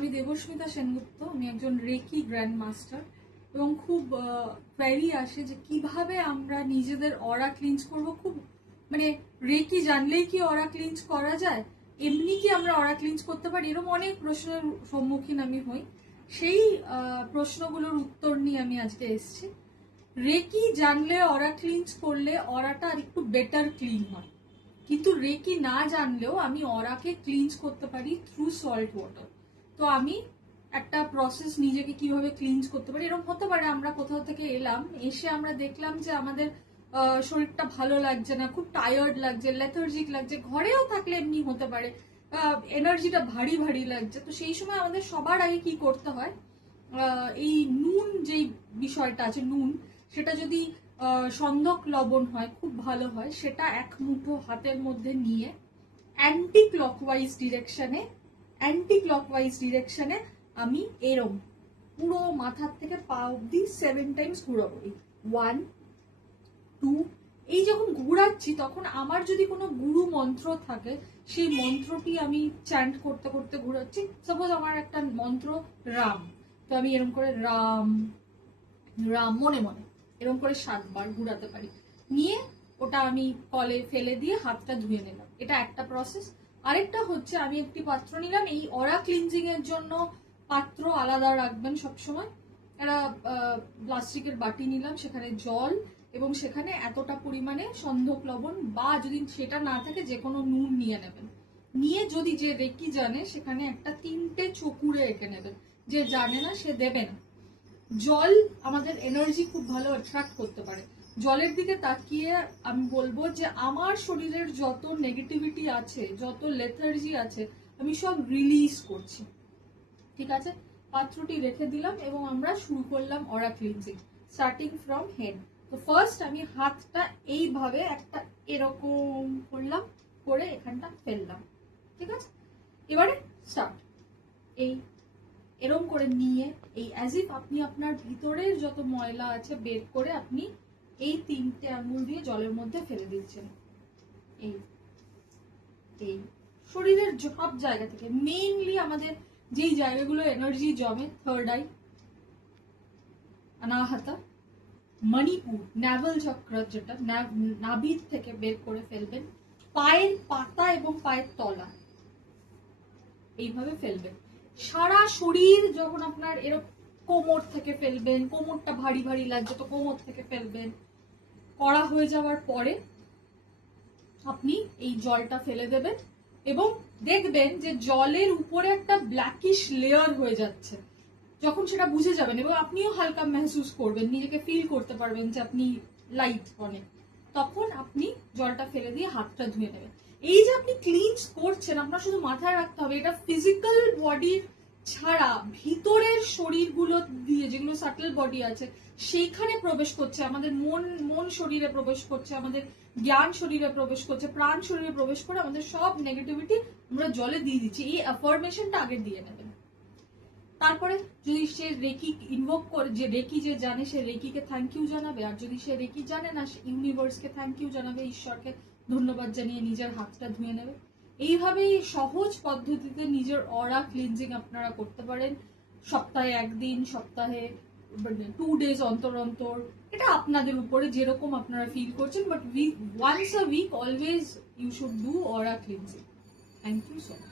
আমি দেবস্মিতা সেনগুপ্ত, আমি একজন রেকি গ্র্যান্ড মাস্টার এবং খুব কোয়ারি আসে যে কিভাবে আমরা নিজেদের অরা ক্লিনজ করব। খুব মানে রেকি জানলেই কি অরা ক্লিনজ করা যায়, এমনি কি আমরা অরা ক্লিনজ করতে পারি, এরকম অনেক প্রশ্নের সম্মুখীন আমি হই। সেই প্রশ্নগুলোর উত্তর নিয়ে আমি আজকে এসেছি। রেকি জানলে অরা ক্লিনজ করলে অরাটা আর একটু বেটার ক্লিন হয়, কিন্তু রেকি না জানলেও আমি অরাকে ক্লিনজ করতে পারি থ্রু সল্ট ওয়াটার। তো আমি একটা প্রসেস নিজেকে কিভাবে ক্লিনজ করতে পারি, এরকম হতে পারে আমরা কোথাও থেকে এলাম, এসে আমরা দেখলাম যে আমাদের শরীরটা ভালো লাগছে না, খুব টায়ার্ড লাগছে, লেথার্জিক লাগছে, ঘরেও থাকলে এমনি হতে পারে, এনার্জিটা ভারী ভারী লাগছে। তো সেই সময় আমাদের সবার আগে কি করতে হয়, এই নুন যেই বিষয়টা আছে, নুন সেটা যদি সন্ধক লবণ হয় খুব ভালো হয়, সেটা এক মুঠো হাতের মধ্যে নিয়ে অ্যান্টি ক্লকওয়াইজ ডিরেকশনে আমি এরম পুরো মাথার থেকে পা অব্দি 7 টাইমস ঘুরাবো। 1 2, এই যখন ঘুরাচ্ছি তখন আমার যদি কোনো গুরু মন্ত্র থাকে সেই মন্ত্রটি আমি চ্যান্ট করতে করতে ঘুরাচ্ছি। সাপোজ আমার একটা মন্ত্র রাম, তো আমি এরকম করে রাম রাম মনে মনে এরকম করে 7 বার ঘুরাতে পারি। নিয়ে ওটা আমি কলে ফেলে দিয়ে হাতটা ধুয়ে নিলাম, এটা একটা প্রসেস। আরেকটা হচ্ছে আমি একটি পাত্র নিলাম, এই অরা ক্লিনজিং এর জন্য পাত্র আলাদা রাখবেন সবসময়। একটা প্লাস্টিকের বাটি নিলাম, সেখানে জল এবং সেখানে এতটা পরিমাণে সন্ধক লবণ, বা যদি সেটা না থাকে যে কোনো নুন নিয়ে নেবেন। নিয়ে যদি যে রেকি জানে সেখানে একটা 3টে চকুরে এঁকে নেবেন, যে জানে না সে দেবে না। জল আমাদের এনার্জি খুব ভালো অ্যাট্রাক্ট করতে পারে। জলের দিকে তাকিয়ে আমি বলবো যে আমার শরীরের যত নেগেটিভিটি আছে, যত লেথার্জি আছে, আমি সব রিলিজ করছি। ঠিক আছে, পাত্রটি রেখে দিলাম এবং আমরা শুরু করলাম অরা ক্লিনজিং, স্টার্টিং ফ্রম হেড। তো ফার্স্ট আমি হাতটা এইভাবে একটা এরকম করলাম, করে এখানটা ফেললাম। ঠিক আছে, এবারে স্টার্ট। এই এরকম করে নিয়ে এই অ্যাজ ইফ আপনি আপনার ভিতরের যত ময়লা আছে বের করে আপনি এই 3টে আঙুল দিয়ে জলের মধ্যে ফেলে দিচ্ছেন। এই এই শরীরের সব জায়গা থেকে, মেইনলি আমাদের যেই জায়গাগুলো এনার্জি জমে, থার্ড আই, অনাহতা, মণিপুর, ন্যাভেল চক্র, যেটা নাভির থেকে বের করে ফেলবেন। পায়ের পাতা এবং পায়ের তলা এইভাবে ফেলবেন। সারা শরীর যখন আপনার এরকম কোমর থেকে ফেলবেন, কোমরটা ভারী ভারী লাগছে তো কোমর থেকে ফেলবেন। করা হয়ে যাওয়ার পরে আপনি এই জলটা ফেলে দেবেন এবং দেখবেন যে জলের উপরে একটা ব্ল্যাকিশ লেয়ার হয়ে যাচ্ছে। যখন সেটা বুঝে যাবেন এবং আপনিও হালকা মেহসুস করবেন, নিজেকে ফিল করতে পারবেন যে আপনি লাইট অনেক, তখন আপনি জলটা ফেলে দিয়ে হাতটা ধুয়ে নেবেন। এই যে আপনি ক্লিনস করছেন, আপনার শুধু মাথায় রাখতে হবে এটা ফিজিক্যাল বডির ছাড়া ভিতরের শরীরগুলো দিয়ে, যেগুলো সাটল বডি আছে সেইখানে প্রবেশ করছে, আমাদের মন শরীরে প্রবেশ করছে, আমাদের জ্ঞান শরীরে প্রবেশ করছে, প্রাণ শরীরে প্রবেশ করে আমাদের সব নেগেটিভিটি আমরা জলে দিয়ে দিচ্ছি। এই অ্যাফার্মেশনটা আগে দিয়ে নেবেন। তারপরে যদি সে রেকি ইনভোক করে, যে রেকি যে জানে সে রেকিকে থ্যাংক ইউ জানাবে, আর যদি সে রেকি জানে না সে ইউনিভার্সকে থ্যাংক ইউ জানাবে, ঈশ্বরকে ধন্যবাদ জানিয়ে নিজের হাতটা ধুয়ে নেবে। এইভাবেই সহজ পদ্ধতিতে নিজের অরা ক্লিনজিং আপনারা করতে পারেন। সপ্তাহে 1 দিন, সপ্তাহে 2 ডেজ অন্তর অন্তর, এটা আপনাদের উপরে যেরকম আপনারা ফিল করছেন, but once a week always you should do aura cleansing. Thank you so much.